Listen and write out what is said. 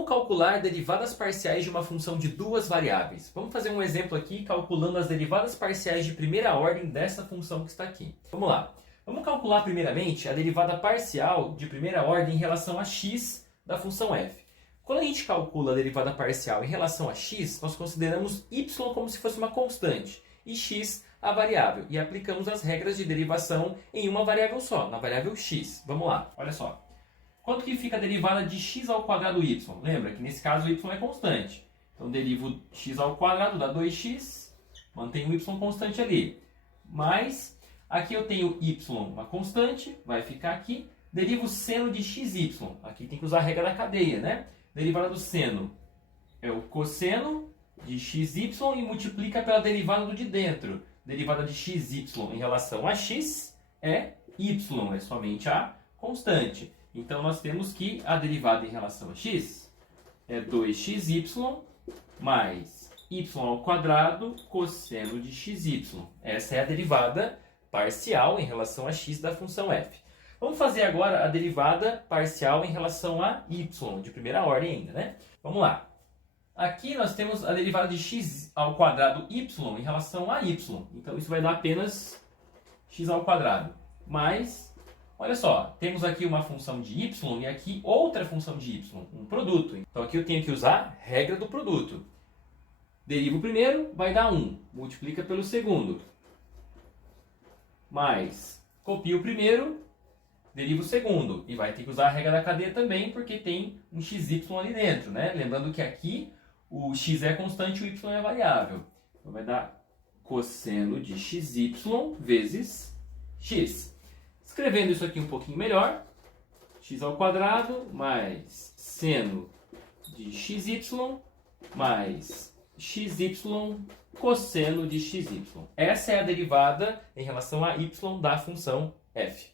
Como calcular derivadas parciais de uma função de duas variáveis? Vamos fazer um exemplo aqui calculando as derivadas parciais de primeira ordem dessa função que está aqui. Vamos lá. Vamos calcular primeiramente a derivada parcial de primeira ordem em relação a x da função f. Quando a gente calcula a derivada parcial em relação a x, nós consideramos y como se fosse uma constante e x a variável. E aplicamos as regras de derivação em uma variável só, na variável x. Vamos lá, olha só. Quanto que fica a derivada de x ao quadrado y? Lembra que nesse caso o y é constante. Então derivo x ao quadrado dá 2x, mantenho o y constante ali. Mas aqui eu tenho y, uma constante, vai ficar aqui. Derivo seno de xy. Aqui tem que usar a regra da cadeia, né? Derivada do seno é o cosseno de xy e multiplica pela derivada do de dentro. Derivada de xy em relação a x é y, é somente a constante. Então, nós temos que a derivada em relação a x é 2xy mais y ao quadrado cosseno de xy. Essa é a derivada parcial em relação a x da função f. Vamos fazer agora a derivada parcial em relação a y, de primeira ordem ainda, né? Vamos lá. Aqui nós temos a derivada de x ao quadrado y em relação a y. Então, isso vai dar apenas x ao quadrado mais... Olha só, temos aqui uma função de y e aqui outra função de y, um produto. Então aqui eu tenho que usar a regra do produto. Deriva o primeiro, vai dar 1. Multiplica pelo segundo. Mais, copia o primeiro, deriva o segundo. E vai ter que usar a regra da cadeia também, porque tem um xy ali dentro, né? Lembrando que aqui o x é constante e o y é variável. Então vai dar cosseno de xy vezes x. Escrevendo isso aqui um pouquinho melhor, x ao quadrado mais seno de xy mais xy cosseno de xy. Essa é a derivada em relação a y da função f.